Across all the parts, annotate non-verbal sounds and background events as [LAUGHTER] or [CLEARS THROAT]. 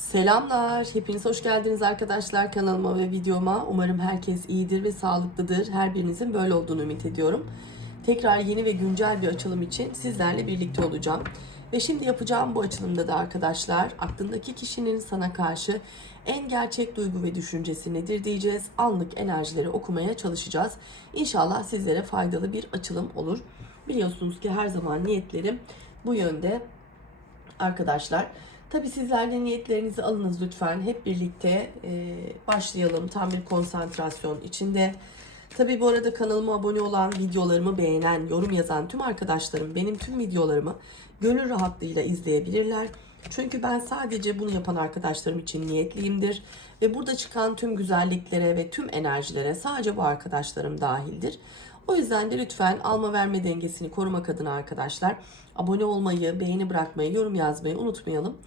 Selamlar, hepiniz hoş geldiniz arkadaşlar kanalıma ve videoma. Umarım herkes iyidir ve sağlıklıdır. Her birinizin böyle olduğunu ümit ediyorum. Tekrar yeni ve güncel bir açılım için sizlerle birlikte olacağım. Ve şimdi yapacağım bu açılımda da arkadaşlar aklındaki kişinin sana karşı en gerçek duygu ve düşüncesi nedir diyeceğiz. Anlık enerjileri okumaya çalışacağız. İnşallah sizlere faydalı bir açılım olur. Biliyorsunuz ki her zaman niyetlerim bu yönde arkadaşlar. Tabi sizler de niyetlerinizi alınız lütfen. Hep birlikte e, başlayalım tam bir konsantrasyon içinde. Tabi bu arada kanalıma abone olan, videolarımı beğenen, yorum yazan tüm arkadaşlarım benim tüm videolarımı gönül rahatlığıyla izleyebilirler. Çünkü ben sadece bunu yapan arkadaşlarım için niyetliyimdir. Ve burada çıkan tüm güzelliklere ve tüm enerjilere sadece bu arkadaşlarım dahildir. O yüzden de lütfen alma verme dengesini korumak adına arkadaşlar abone olmayı, beğeni bırakmayı, yorum yazmayı unutmayalım.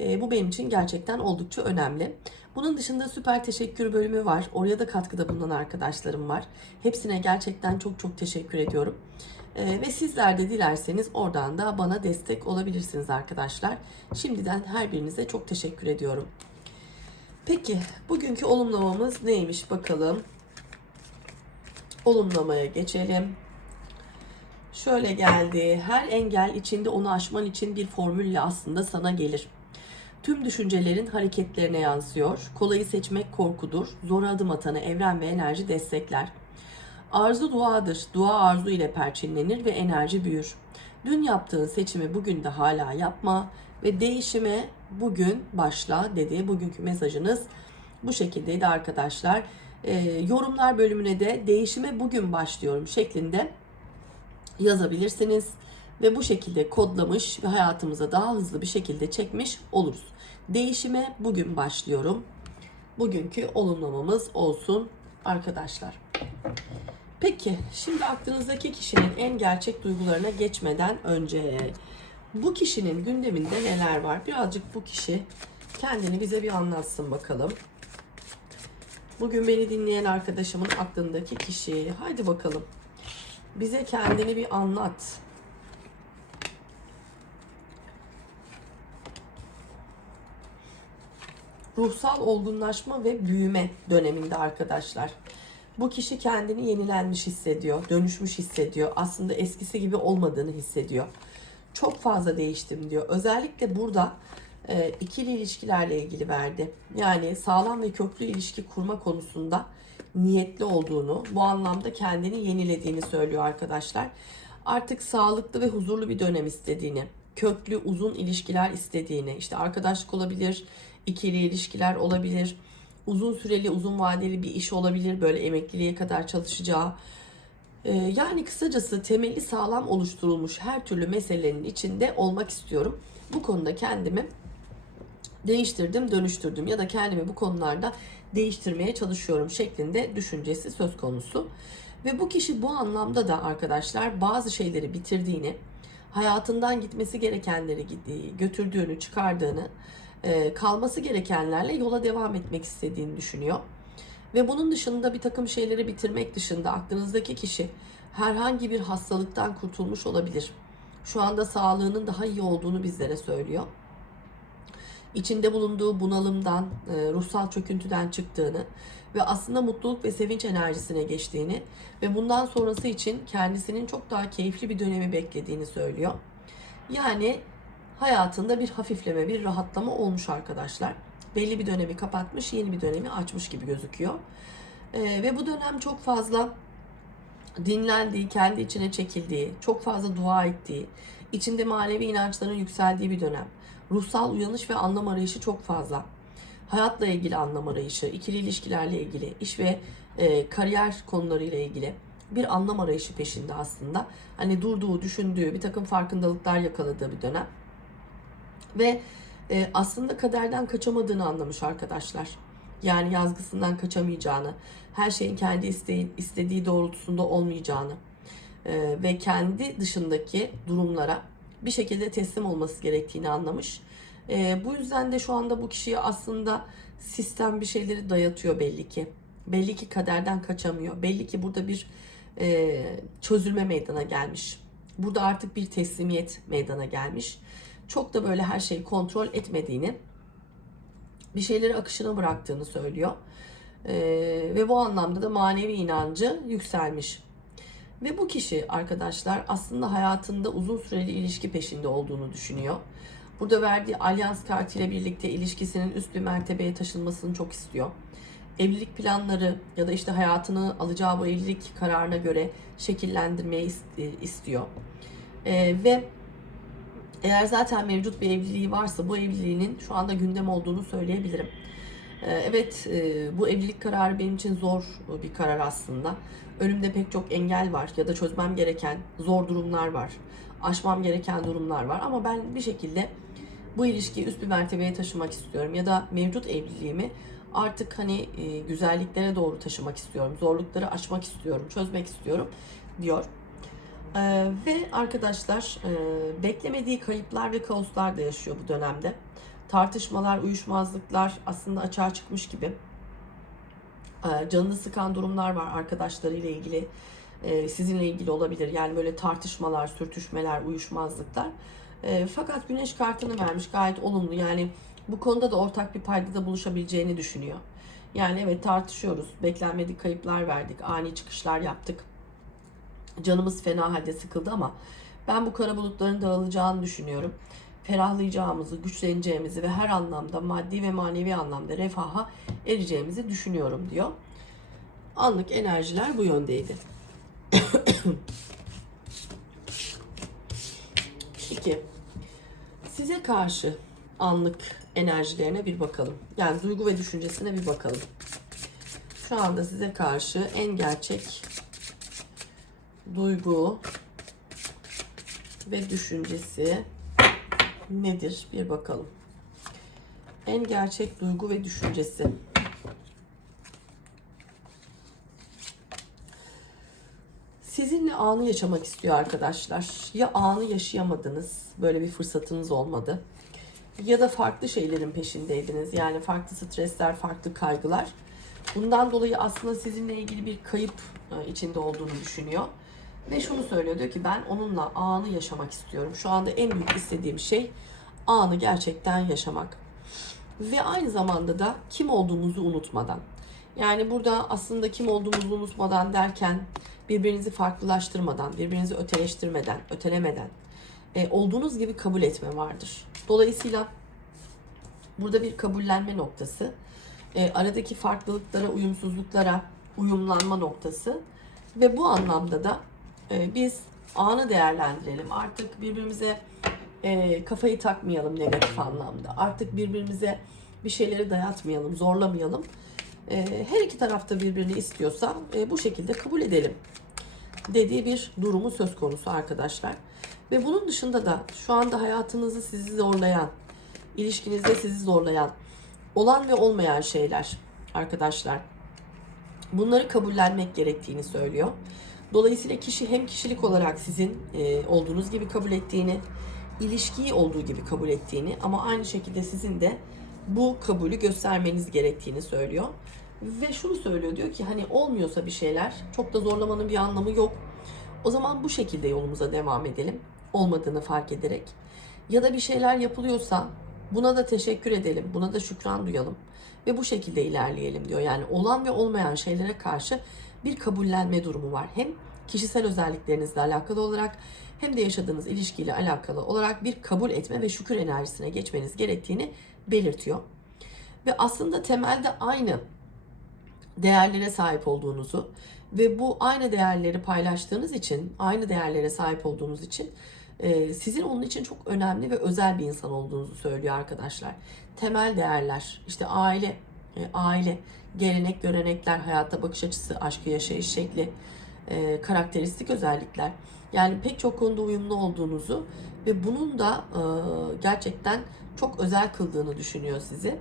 E, bu benim için gerçekten oldukça önemli. Bunun dışında süper teşekkür bölümü var. Oraya da katkıda bulunan arkadaşlarım var. Hepsine gerçekten çok çok teşekkür ediyorum. E, ve sizler de dilerseniz oradan da bana destek olabilirsiniz arkadaşlar. Şimdiden her birinize çok teşekkür ediyorum. Peki bugünkü olumlamamız neymiş bakalım. Olumlamaya geçelim. Şöyle geldi. Her engel içinde onu aşman için bir formülle aslında sana gelir. Tüm düşüncelerin hareketlerine yansıyor. Kolayı seçmek korkudur. Zora adım atanı evren ve enerji destekler. Arzu duadır. Dua arzu ile perçinlenir ve enerji büyür. Dün yaptığın seçimi bugün de hala yapma ve değişime bugün başla dedi. Bugünkü mesajınız bu şekildeydi arkadaşlar. Ee, yorumlar bölümüne de değişime bugün başlıyorum şeklinde yazabilirsiniz ve bu şekilde kodlamış ve hayatımıza daha hızlı bir şekilde çekmiş oluruz. Değişime bugün başlıyorum. Bugünkü olumlamamız olsun arkadaşlar. Peki şimdi aklınızdaki kişinin en gerçek duygularına geçmeden önce bu kişinin gündeminde neler var? Birazcık bu kişi kendini bize bir anlatsın bakalım. Bugün beni dinleyen arkadaşımın aklındaki kişi. Haydi bakalım. Bize kendini bir anlat. Ruhsal olgunlaşma ve büyüme döneminde arkadaşlar. Bu kişi kendini yenilenmiş hissediyor, dönüşmüş hissediyor. Aslında eskisi gibi olmadığını hissediyor. Çok fazla değiştim diyor. Özellikle burada e, ikili ilişkilerle ilgili verdi. Yani sağlam ve köklü ilişki kurma konusunda niyetli olduğunu, bu anlamda kendini yenilediğini söylüyor arkadaşlar. Artık sağlıklı ve huzurlu bir dönem istediğini, köklü uzun ilişkiler istediğini, işte arkadaşlık olabilir, ikili ilişkiler olabilir, uzun süreli, uzun vadeli bir iş olabilir, böyle emekliliğe kadar çalışacağı. Ee, yani kısacası temeli sağlam oluşturulmuş her türlü meselenin içinde olmak istiyorum. Bu konuda kendimi değiştirdim, dönüştürdüm ya da kendimi bu konularda değiştirmeye çalışıyorum şeklinde düşüncesi söz konusu. Ve bu kişi bu anlamda da arkadaşlar bazı şeyleri bitirdiğini, hayatından gitmesi gerekenleri götürdüğünü, çıkardığını, e, kalması gerekenlerle yola devam etmek istediğini düşünüyor. Ve bunun dışında bir takım şeyleri bitirmek dışında aklınızdaki kişi herhangi bir hastalıktan kurtulmuş olabilir. Şu anda sağlığının daha iyi olduğunu bizlere söylüyor içinde bulunduğu bunalımdan, e, ruhsal çöküntüden çıktığını ve aslında mutluluk ve sevinç enerjisine geçtiğini ve bundan sonrası için kendisinin çok daha keyifli bir dönemi beklediğini söylüyor. Yani hayatında bir hafifleme, bir rahatlama olmuş arkadaşlar. Belli bir dönemi kapatmış, yeni bir dönemi açmış gibi gözüküyor. E, ve bu dönem çok fazla dinlendiği, kendi içine çekildiği, çok fazla dua ettiği, içinde manevi inançların yükseldiği bir dönem. Ruhsal uyanış ve anlam arayışı çok fazla. Hayatla ilgili anlam arayışı, ikili ilişkilerle ilgili, iş ve e, kariyer konularıyla ilgili bir anlam arayışı peşinde aslında. Hani durduğu, düşündüğü, bir takım farkındalıklar yakaladığı bir dönem. Ve e, aslında kaderden kaçamadığını anlamış arkadaşlar. Yani yazgısından kaçamayacağını, her şeyin kendi isteği, istediği doğrultusunda olmayacağını e, ve kendi dışındaki durumlara bir şekilde teslim olması gerektiğini anlamış. E, bu yüzden de şu anda bu kişiye aslında sistem bir şeyleri dayatıyor belli ki. Belli ki kaderden kaçamıyor. Belli ki burada bir e, çözülme meydana gelmiş. Burada artık bir teslimiyet meydana gelmiş. Çok da böyle her şeyi kontrol etmediğini bir şeyleri akışına bıraktığını söylüyor. Ee, ve bu anlamda da manevi inancı yükselmiş. Ve bu kişi arkadaşlar aslında hayatında uzun süreli ilişki peşinde olduğunu düşünüyor. Burada verdiği alyans kartıyla birlikte ilişkisinin üst bir mertebeye taşınmasını çok istiyor. Evlilik planları ya da işte hayatını alacağı bu evlilik kararına göre şekillendirmeyi e, istiyor. Ee, ve eğer zaten mevcut bir evliliği varsa bu evliliğinin şu anda gündem olduğunu söyleyebilirim. Ee, Evet, e, bu evlilik kararı benim için zor bir karar aslında. Önümde pek çok engel var ya da çözmem gereken zor durumlar var. Aşmam gereken durumlar var ama ben bir şekilde bu ilişkiyi üst bir mertebeye taşımak istiyorum ya da mevcut evliliğimi artık hani e, güzelliklere doğru taşımak istiyorum. Zorlukları aşmak istiyorum, çözmek istiyorum diyor. Ee, ve arkadaşlar e, beklemediği kayıplar ve kaoslar da yaşıyor bu dönemde. Tartışmalar, uyuşmazlıklar aslında açığa çıkmış gibi. Ee, canını sıkan durumlar var arkadaşlarıyla ilgili. Ee, sizinle ilgili olabilir. Yani böyle tartışmalar, sürtüşmeler, uyuşmazlıklar. Ee, fakat güneş kartını vermiş gayet olumlu. Yani bu konuda da ortak bir paydada buluşabileceğini düşünüyor. Yani evet tartışıyoruz. Beklenmedik kayıplar verdik. Ani çıkışlar yaptık canımız fena halde sıkıldı ama ben bu kara bulutların dağılacağını düşünüyorum. Ferahlayacağımızı, güçleneceğimizi ve her anlamda maddi ve manevi anlamda refaha ereceğimizi düşünüyorum diyor. Anlık enerjiler bu yöndeydi. [CLEARS THROAT] İki. Size karşı anlık enerjilerine bir bakalım. Yani duygu ve düşüncesine bir bakalım. Şu anda size karşı en gerçek duygu ve düşüncesi nedir? Bir bakalım. En gerçek duygu ve düşüncesi. Sizinle anı yaşamak istiyor arkadaşlar. Ya anı yaşayamadınız, böyle bir fırsatınız olmadı. Ya da farklı şeylerin peşindeydiniz. Yani farklı stresler, farklı kaygılar. Bundan dolayı aslında sizinle ilgili bir kayıp e, içinde olduğunu düşünüyor. Ve şunu söylüyor diyor ki ben onunla anı yaşamak istiyorum. Şu anda en büyük istediğim şey anı gerçekten yaşamak. Ve aynı zamanda da kim olduğumuzu unutmadan. Yani burada aslında kim olduğumuzu unutmadan derken birbirinizi farklılaştırmadan, birbirinizi öteleştirmeden, ötelemeden e, olduğunuz gibi kabul etme vardır. Dolayısıyla burada bir kabullenme noktası, e, aradaki farklılıklara, uyumsuzluklara uyumlanma noktası ve bu anlamda da e, biz anı değerlendirelim. Artık birbirimize e, kafayı takmayalım negatif anlamda. Artık birbirimize bir şeyleri dayatmayalım, zorlamayalım. E, her iki tarafta birbirini istiyorsa e, bu şekilde kabul edelim dediği bir durumu söz konusu arkadaşlar. Ve bunun dışında da şu anda hayatınızı sizi zorlayan, ilişkinizde sizi zorlayan, olan ve olmayan şeyler arkadaşlar. Bunları kabullenmek gerektiğini söylüyor. Dolayısıyla kişi hem kişilik olarak sizin e, olduğunuz gibi kabul ettiğini, ilişkiyi olduğu gibi kabul ettiğini ama aynı şekilde sizin de bu kabulü göstermeniz gerektiğini söylüyor. Ve şunu söylüyor diyor ki hani olmuyorsa bir şeyler çok da zorlamanın bir anlamı yok. O zaman bu şekilde yolumuza devam edelim. Olmadığını fark ederek. Ya da bir şeyler yapılıyorsa buna da teşekkür edelim. Buna da şükran duyalım. Ve bu şekilde ilerleyelim diyor. Yani olan ve olmayan şeylere karşı bir kabullenme durumu var. Hem kişisel özelliklerinizle alakalı olarak hem de yaşadığınız ilişkiyle alakalı olarak bir kabul etme ve şükür enerjisine geçmeniz gerektiğini belirtiyor. Ve aslında temelde aynı değerlere sahip olduğunuzu ve bu aynı değerleri paylaştığınız için, aynı değerlere sahip olduğunuz için e, sizin onun için çok önemli ve özel bir insan olduğunuzu söylüyor arkadaşlar. Temel değerler, işte aile, e, aile, gelenek, görenekler, hayatta bakış açısı, aşkı yaşayış şekli, e, karakteristik özellikler. Yani pek çok konuda uyumlu olduğunuzu ve bunun da e, gerçekten çok özel kıldığını düşünüyor sizi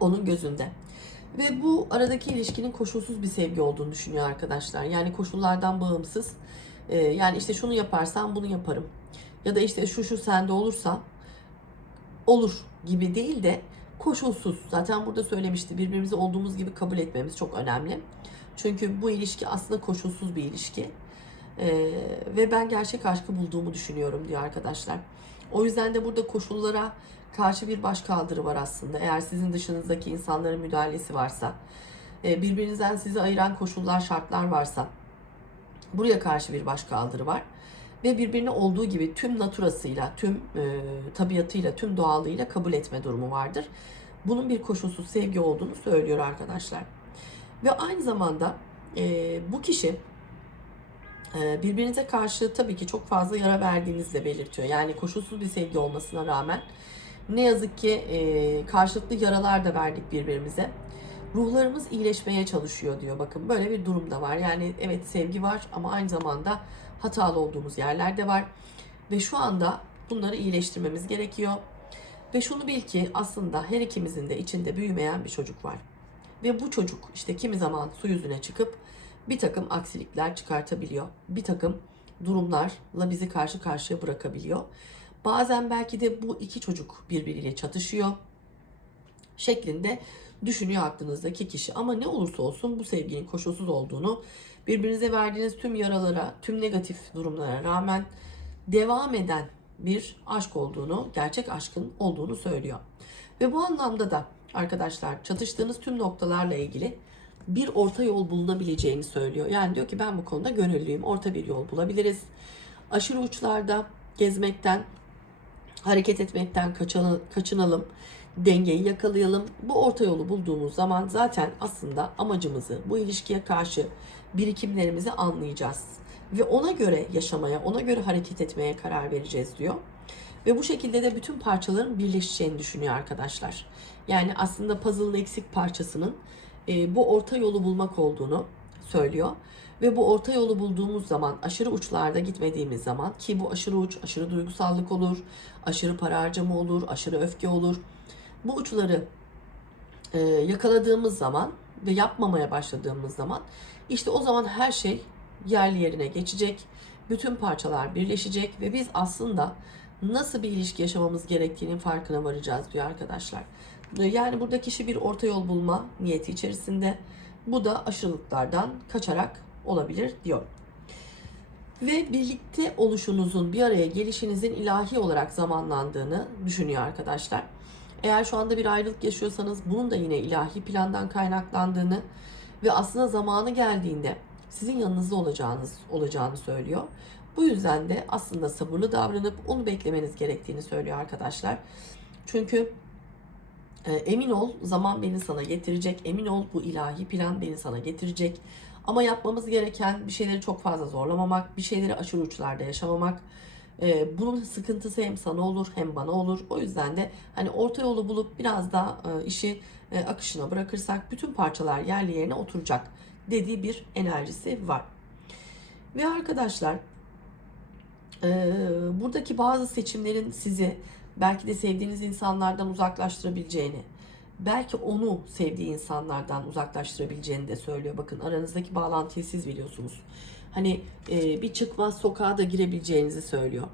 onun gözünde. Ve bu aradaki ilişkinin koşulsuz bir sevgi olduğunu düşünüyor arkadaşlar. Yani koşullardan bağımsız. Ee, yani işte şunu yaparsan bunu yaparım. Ya da işte şu şu sende olursa olur gibi değil de koşulsuz. Zaten burada söylemişti birbirimizi olduğumuz gibi kabul etmemiz çok önemli. Çünkü bu ilişki aslında koşulsuz bir ilişki. Ee, ve ben gerçek aşkı bulduğumu düşünüyorum diyor arkadaşlar. O yüzden de burada koşullara karşı bir başkaldırı var aslında. Eğer sizin dışınızdaki insanların müdahalesi varsa, e, birbirinizden sizi ayıran koşullar, şartlar varsa buraya karşı bir başkaldırı var. Ve birbirini olduğu gibi tüm naturasıyla, tüm e, tabiatıyla, tüm doğallığıyla kabul etme durumu vardır. Bunun bir koşulsuz sevgi olduğunu söylüyor arkadaşlar. Ve aynı zamanda e, bu kişi e, birbirinize karşı tabii ki çok fazla yara verdiğinizi de belirtiyor. Yani koşulsuz bir sevgi olmasına rağmen ne yazık ki e, karşılıklı yaralar da verdik birbirimize. Ruhlarımız iyileşmeye çalışıyor diyor. Bakın böyle bir durum da var. Yani evet sevgi var ama aynı zamanda hatalı olduğumuz yerler de var. Ve şu anda bunları iyileştirmemiz gerekiyor. Ve şunu bil ki aslında her ikimizin de içinde büyümeyen bir çocuk var. Ve bu çocuk işte kimi zaman su yüzüne çıkıp bir takım aksilikler çıkartabiliyor. Bir takım durumlarla bizi karşı karşıya bırakabiliyor. Bazen belki de bu iki çocuk birbiriyle çatışıyor şeklinde düşünüyor aklınızdaki kişi. Ama ne olursa olsun bu sevginin koşulsuz olduğunu, birbirinize verdiğiniz tüm yaralara, tüm negatif durumlara rağmen devam eden bir aşk olduğunu, gerçek aşkın olduğunu söylüyor. Ve bu anlamda da arkadaşlar çatıştığınız tüm noktalarla ilgili bir orta yol bulunabileceğini söylüyor. Yani diyor ki ben bu konuda gönüllüyüm. Orta bir yol bulabiliriz. Aşırı uçlarda gezmekten, hareket etmekten kaçınalım. Dengeyi yakalayalım. Bu orta yolu bulduğumuz zaman zaten aslında amacımızı, bu ilişkiye karşı birikimlerimizi anlayacağız. Ve ona göre yaşamaya, ona göre hareket etmeye karar vereceğiz diyor. Ve bu şekilde de bütün parçaların birleşeceğini düşünüyor arkadaşlar. Yani aslında puzzle'ın eksik parçasının e, bu orta yolu bulmak olduğunu söylüyor. Ve bu orta yolu bulduğumuz zaman aşırı uçlarda gitmediğimiz zaman ki bu aşırı uç, aşırı duygusallık olur, aşırı para harcama olur, aşırı öfke olur. Bu uçları e, yakaladığımız zaman ve yapmamaya başladığımız zaman işte o zaman her şey yerli yerine geçecek. Bütün parçalar birleşecek ve biz aslında nasıl bir ilişki yaşamamız gerektiğinin farkına varacağız diyor arkadaşlar. Yani burada kişi bir orta yol bulma niyeti içerisinde. Bu da aşırılıklardan kaçarak olabilir diyor. Ve birlikte oluşunuzun, bir araya gelişinizin ilahi olarak zamanlandığını düşünüyor arkadaşlar. Eğer şu anda bir ayrılık yaşıyorsanız bunun da yine ilahi plandan kaynaklandığını ve aslında zamanı geldiğinde sizin yanınızda olacağınız olacağını söylüyor. Bu yüzden de aslında sabırlı davranıp onu beklemeniz gerektiğini söylüyor arkadaşlar. Çünkü e, emin ol zaman beni sana getirecek. Emin ol bu ilahi plan beni sana getirecek. Ama yapmamız gereken bir şeyleri çok fazla zorlamamak, bir şeyleri aşırı uçlarda yaşamamak. E, bunun sıkıntısı hem sana olur hem bana olur. O yüzden de hani orta yolu bulup biraz daha e, işi e, akışına bırakırsak bütün parçalar yerli yerine oturacak dediği bir enerjisi var. Ve arkadaşlar e, buradaki bazı seçimlerin sizi belki de sevdiğiniz insanlardan uzaklaştırabileceğini, belki onu sevdiği insanlardan uzaklaştırabileceğini de söylüyor. Bakın aranızdaki bağlantıyı siz biliyorsunuz. Hani e, bir çıkmaz sokağa da girebileceğinizi söylüyor.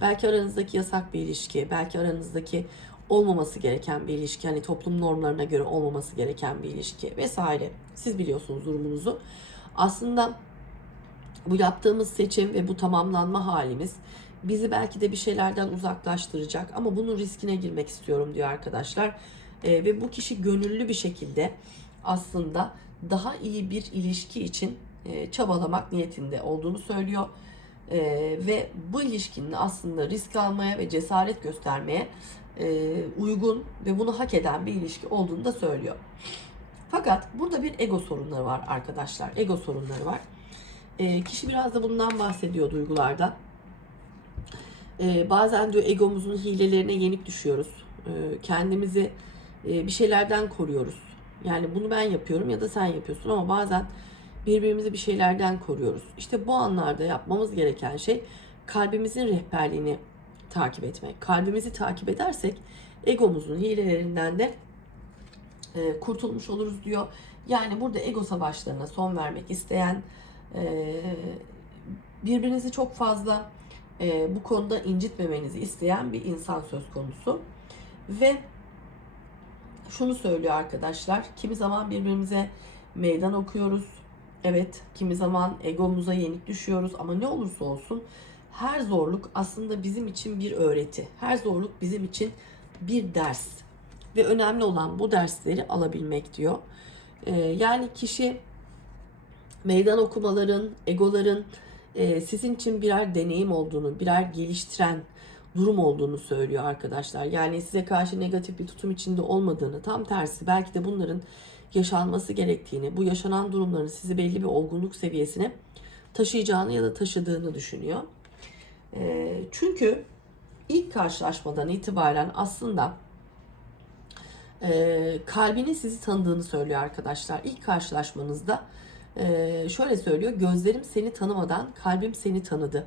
Belki aranızdaki yasak bir ilişki, belki aranızdaki olmaması gereken bir ilişki, hani toplum normlarına göre olmaması gereken bir ilişki vesaire. Siz biliyorsunuz durumunuzu. Aslında bu yaptığımız seçim ve bu tamamlanma halimiz bizi belki de bir şeylerden uzaklaştıracak ama bunun riskine girmek istiyorum diyor arkadaşlar. E, ve bu kişi gönüllü bir şekilde aslında daha iyi bir ilişki için e, çabalamak niyetinde olduğunu söylüyor. E, ve bu ilişkinin aslında risk almaya ve cesaret göstermeye e, uygun ve bunu hak eden bir ilişki olduğunu da söylüyor. Fakat burada bir ego sorunları var arkadaşlar. Ego sorunları var. E, kişi biraz da bundan bahsediyor duygulardan. E, bazen diyor egomuzun hilelerine yenik düşüyoruz. E, kendimizi e, bir şeylerden koruyoruz. Yani bunu ben yapıyorum ya da sen yapıyorsun ama bazen birbirimizi bir şeylerden koruyoruz. İşte bu anlarda yapmamız gereken şey kalbimizin rehberliğini takip etmek. Kalbimizi takip edersek egomuzun hilelerinden de e, kurtulmuş oluruz diyor. Yani burada ego savaşlarına son vermek isteyen, e, birbirinizi çok fazla e, bu konuda incitmemenizi isteyen bir insan söz konusu. Ve şunu söylüyor arkadaşlar. Kimi zaman birbirimize meydan okuyoruz. Evet, kimi zaman egomuza yenik düşüyoruz ama ne olursa olsun her zorluk aslında bizim için bir öğreti. Her zorluk bizim için bir ders ve önemli olan bu dersleri alabilmek diyor. Ee, yani kişi meydan okumaların, egoların e, sizin için birer deneyim olduğunu, birer geliştiren durum olduğunu söylüyor arkadaşlar. Yani size karşı negatif bir tutum içinde olmadığını, tam tersi belki de bunların yaşanması gerektiğini, bu yaşanan durumların sizi belli bir olgunluk seviyesine taşıyacağını ya da taşıdığını düşünüyor. E, çünkü ilk karşılaşmadan itibaren aslında e, kalbinin sizi tanıdığını söylüyor arkadaşlar. İlk karşılaşmanızda e, şöyle söylüyor. Gözlerim seni tanımadan kalbim seni tanıdı.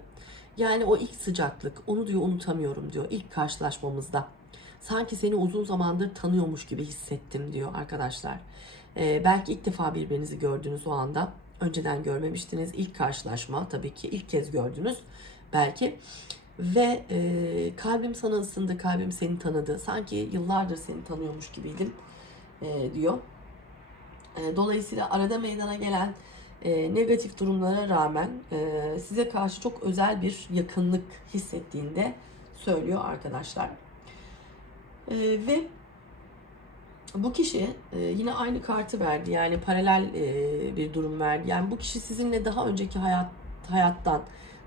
Yani o ilk sıcaklık onu diyor unutamıyorum diyor ilk karşılaşmamızda. Sanki seni uzun zamandır tanıyormuş gibi hissettim diyor arkadaşlar. E, belki ilk defa birbirinizi gördünüz o anda. Önceden görmemiştiniz. İlk karşılaşma tabii ki ilk kez gördünüz belki. Ve e, kalbim sana ısındı, kalbim seni tanıdı. Sanki yıllardır seni tanıyormuş gibiydim e, diyor. E, dolayısıyla arada meydana gelen e, negatif durumlara rağmen e, size karşı çok özel bir yakınlık hissettiğinde söylüyor arkadaşlar. E, ve bu kişi e, yine aynı kartı verdi. Yani paralel e, bir durum verdi. Yani bu kişi sizinle daha önceki hayat hayattan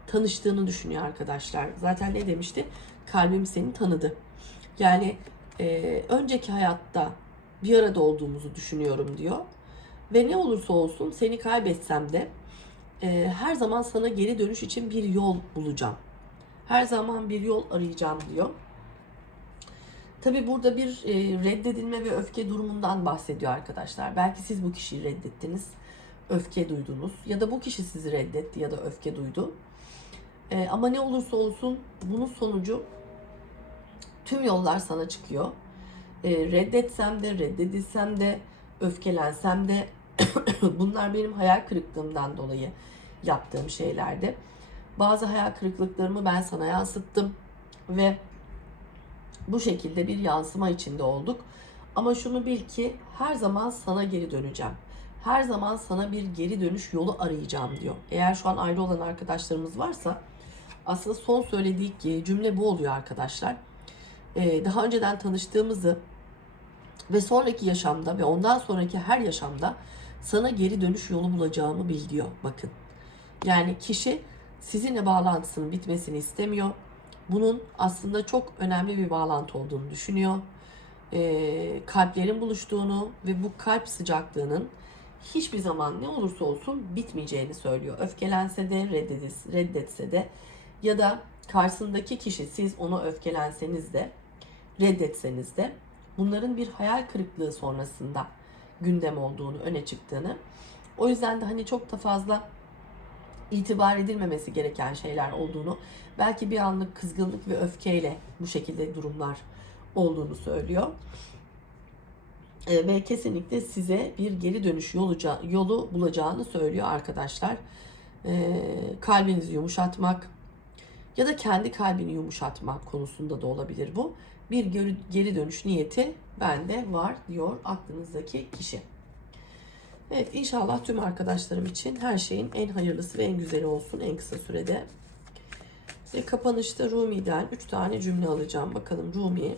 tanıştığını düşünüyor arkadaşlar. Zaten ne demişti? Kalbim seni tanıdı. Yani e, önceki hayatta bir arada olduğumuzu düşünüyorum diyor. Ve ne olursa olsun seni kaybetsem de e, her zaman sana geri dönüş için bir yol bulacağım. Her zaman bir yol arayacağım diyor. Tabi burada bir e, reddedilme ve öfke durumundan bahsediyor arkadaşlar. Belki siz bu kişiyi reddettiniz, öfke duydunuz ya da bu kişi sizi reddetti ya da öfke duydu. E, ama ne olursa olsun bunun sonucu tüm yollar sana çıkıyor. E, reddetsem de, reddedilsem de, öfkelensem de [COUGHS] bunlar benim hayal kırıklığımdan dolayı yaptığım şeylerdi. Bazı hayal kırıklıklarımı ben sana yansıttım ve bu şekilde bir yansıma içinde olduk. Ama şunu bil ki her zaman sana geri döneceğim. Her zaman sana bir geri dönüş yolu arayacağım diyor. Eğer şu an ayrı olan arkadaşlarımız varsa aslında son söylediği cümle bu oluyor arkadaşlar. Ee, daha önceden tanıştığımızı ve sonraki yaşamda ve ondan sonraki her yaşamda sana geri dönüş yolu bulacağımı bil diyor. Bakın. Yani kişi sizinle bağlantısının bitmesini istemiyor. Bunun aslında çok önemli bir bağlantı olduğunu düşünüyor. Ee, kalplerin buluştuğunu ve bu kalp sıcaklığının hiçbir zaman ne olursa olsun bitmeyeceğini söylüyor. Öfkelense de reddetse de ya da karşısındaki kişi siz ona öfkelenseniz de reddetseniz de bunların bir hayal kırıklığı sonrasında gündem olduğunu, öne çıktığını. O yüzden de hani çok da fazla itibar edilmemesi gereken şeyler olduğunu, belki bir anlık kızgınlık ve öfkeyle bu şekilde durumlar olduğunu söylüyor. E, ve kesinlikle size bir geri dönüş yolu, yolu bulacağını söylüyor arkadaşlar. E, kalbinizi yumuşatmak ya da kendi kalbini yumuşatmak konusunda da olabilir bu. Bir geri, dönüş niyeti bende var diyor aklınızdaki kişi. Evet inşallah tüm arkadaşlarım için her şeyin en hayırlısı ve en güzeli olsun en kısa sürede. Ve kapanışta Rumi'den 3 tane cümle alacağım. Bakalım Rumi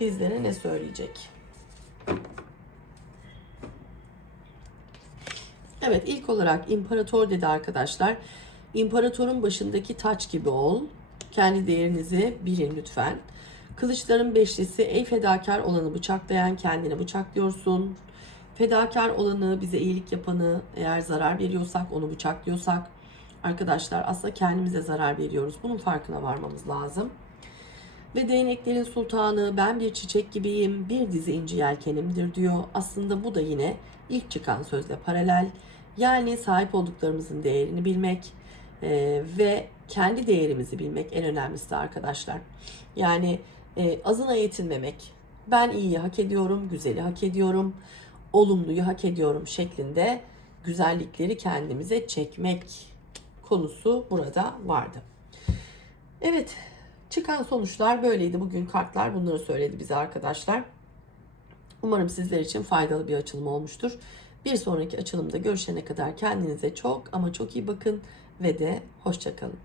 bizlere ne söyleyecek? Evet ilk olarak imparator dedi arkadaşlar. İmparatorun başındaki taç gibi ol. Kendi değerinizi bilin lütfen. Kılıçların beşlisi ey fedakar olanı bıçaklayan kendini bıçaklıyorsun. Fedakar olanı bize iyilik yapanı eğer zarar veriyorsak onu bıçaklıyorsak arkadaşlar aslında kendimize zarar veriyoruz. Bunun farkına varmamız lazım. Ve değneklerin sultanı ben bir çiçek gibiyim bir dizi inci yelkenimdir diyor. Aslında bu da yine ilk çıkan sözle paralel. Yani sahip olduklarımızın değerini bilmek e, ve kendi değerimizi bilmek en önemlisi arkadaşlar. Yani e, azına yetinmemek. Ben iyiyi hak ediyorum, güzeli hak ediyorum, olumluyu hak ediyorum şeklinde güzellikleri kendimize çekmek konusu burada vardı. Evet, çıkan sonuçlar böyleydi. Bugün kartlar bunları söyledi bize arkadaşlar. Umarım sizler için faydalı bir açılım olmuştur. Bir sonraki açılımda görüşene kadar kendinize çok ama çok iyi bakın ve de hoşçakalın.